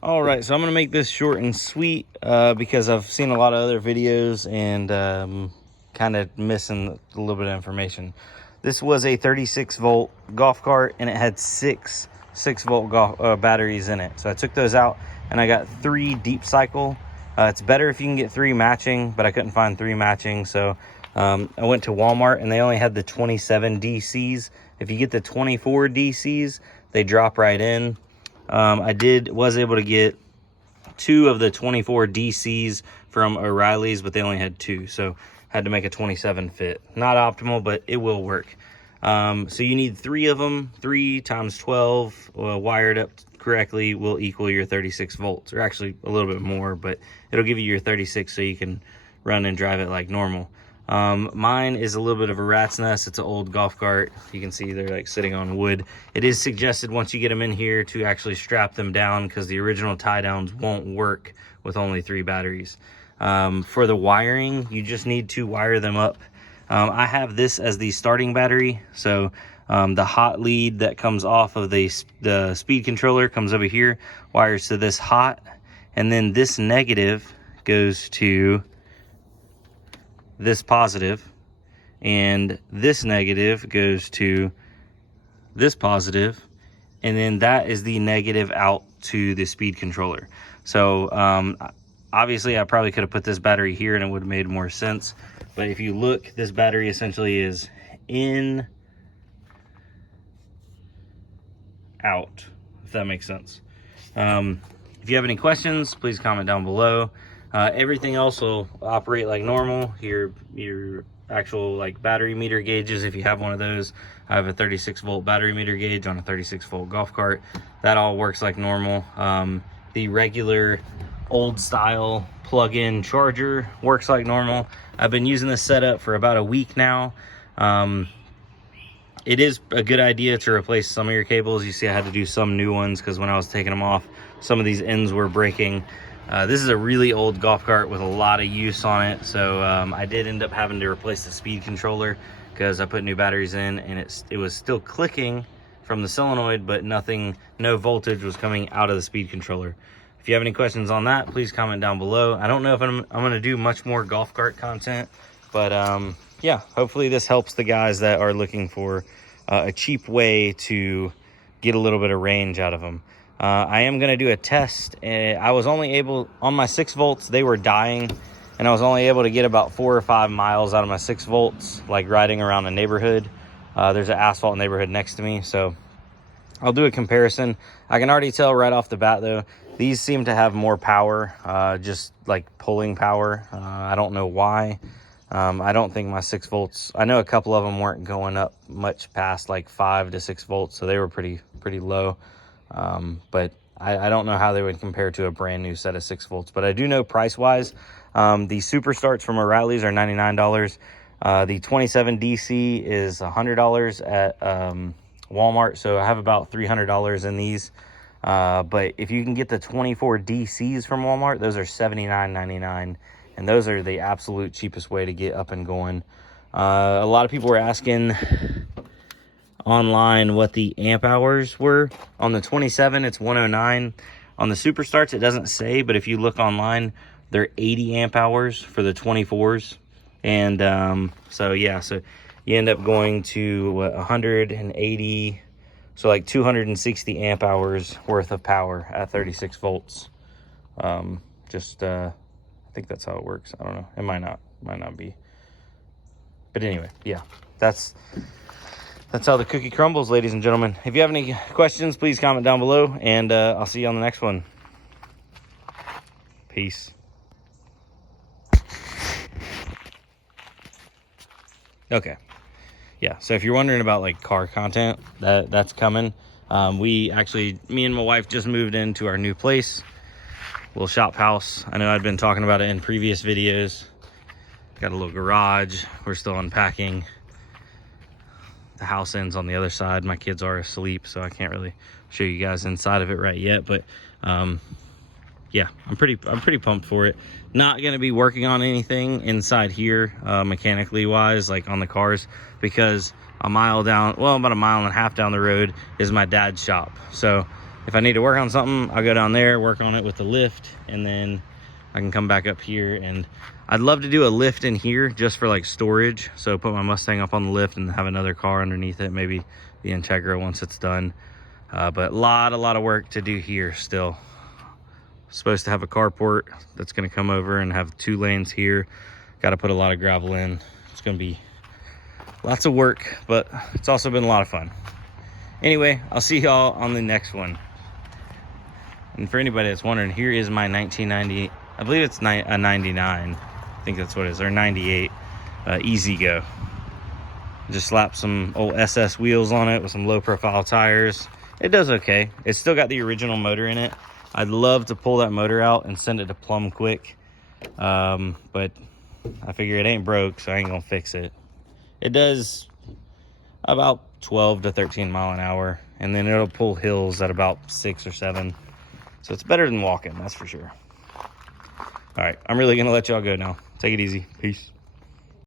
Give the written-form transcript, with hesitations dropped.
All right, so I'm gonna make this short and sweet because I've seen a lot of other videos and kind of missing a little bit of information. This was a 36 volt golf cart and it had six volt batteries in it. So I took those out and I got 3 deep cycle. It's better if you can get 3 matching, but I couldn't find 3 matching. So I went to Walmart and they only had the 27 DCs. If you get the 24 DCs, they drop right in. I was able to get 2 of the 24 DCs from O'Reilly's, but they only had 2, so had to make a 27 fit. Not optimal, but it will work. So you need 3 of them. 3 times 12 wired up correctly will equal your 36 volts, or actually a little bit more, but it'll give you your 36 so you can run and drive it like normal. Mine is a little bit of a rat's nest. It's an old golf cart. You can see they're like sitting on wood. It is suggested once you get them in here to actually strap them down because the original tie downs won't work with only 3 batteries. For the wiring, you just need to wire them up. I have this as the starting battery. So the hot lead that comes off of the speed controller comes over here, wires to this hot, and then this negative goes to this positive, and this negative goes to this positive, and then that is the negative out to the speed controller. So obviously I probably could have put this battery here and it would have made more sense, but if you look, this battery essentially is in, out, if that makes sense. If you have any questions, please comment down below. Everything else will operate like normal. Your actual like battery meter gauges, if you have one of those. I have a 36 volt battery meter gauge on a 36 volt golf cart. That all works like normal. The regular old style plug-in charger works like normal. I've been using this setup for about a week now. It is a good idea to replace some of your cables. You see I had to do some new ones because when I was taking them off, some of these ends were breaking. This is a really old golf cart with a lot of use on it, so I did end up having to replace the speed controller because I put new batteries in and it was still clicking from the solenoid, but no voltage was coming out of the speed controller. If you have any questions on that, please comment down below. I don't know if I'm going to do much more golf cart content, but yeah, hopefully this helps the guys that are looking for a cheap way to get a little bit of range out of them. I am going to do a test. I was only able, on my 6 volts, they were dying, and I was only able to get about 4 or 5 miles out of my 6 volts, like riding around a neighborhood. There's an asphalt neighborhood next to me, so I'll do a comparison. I can already tell right off the bat, though, these seem to have more power, just like pulling power. I don't know why. I don't think my 6 volts, I know a couple of them weren't going up much past like 5 to 6 volts, so they were pretty low. But I don't know how they would compare to a brand new set of 6 volts, but I do know price wise, the Super Starts from O'Reilly's are $99. The 27 DC is $100 at Walmart, so I have about $300 in these. But if you can get the 24 DCs from Walmart, those are $79.99, and those are the absolute cheapest way to get up and going. A lot of people were asking online what the amp hours were. On the 27, it's 109. On the Super Starts, it doesn't say, but if you look online, they're 80 amp hours for the 24s. And so yeah, so you end up going to 180, so like 260 amp hours worth of power at 36 volts. I think that's how it works. I don't know, it might not be, but anyway, yeah, that's how the cookie crumbles, ladies and gentlemen. If you have any questions, please comment down below, and I'll see you on the next one. Peace. Okay. Yeah, so if you're wondering about like car content, that's coming. Me and my wife just moved into our new place, little shop house. I know I'd been talking about it in previous videos. Got a little garage. We're still unpacking. The house ends on the other side. My kids are asleep, so I can't really show you guys inside of it right yet, but yeah, I'm pretty pumped for it. Not going to be working on anything inside here mechanically wise, like on the cars, because about a mile and a half down the road is my dad's shop. So if I need to work on something, I'll go down there, work on it with the lift, and then I can come back up here. And I'd love to do a lift in here just for like storage. So put my Mustang up on the lift and have another car underneath it, maybe the Integra once it's done. But a lot of work to do here still. Supposed to have a carport that's going to come over and have 2 lanes here. Got to put a lot of gravel in. It's going to be lots of work, but it's also been a lot of fun. Anyway, I'll see y'all on the next one. And for anybody that's wondering, here is my 1990, I believe it's a 99. I think that's what it is, or 98 E-Z-GO. Just slapped some old SS wheels on it with some low profile tires. It does okay. It's still got the original motor in it. I'd love to pull that motor out and send it to Plumb quick. But I figure it ain't broke, so I ain't gonna fix it. It does about 12 to 13 mile an hour, and then it'll pull hills at about 6 or 7. So it's better than walking, that's for sure. All right, I'm really gonna let y'all go now. Take it easy. Peace.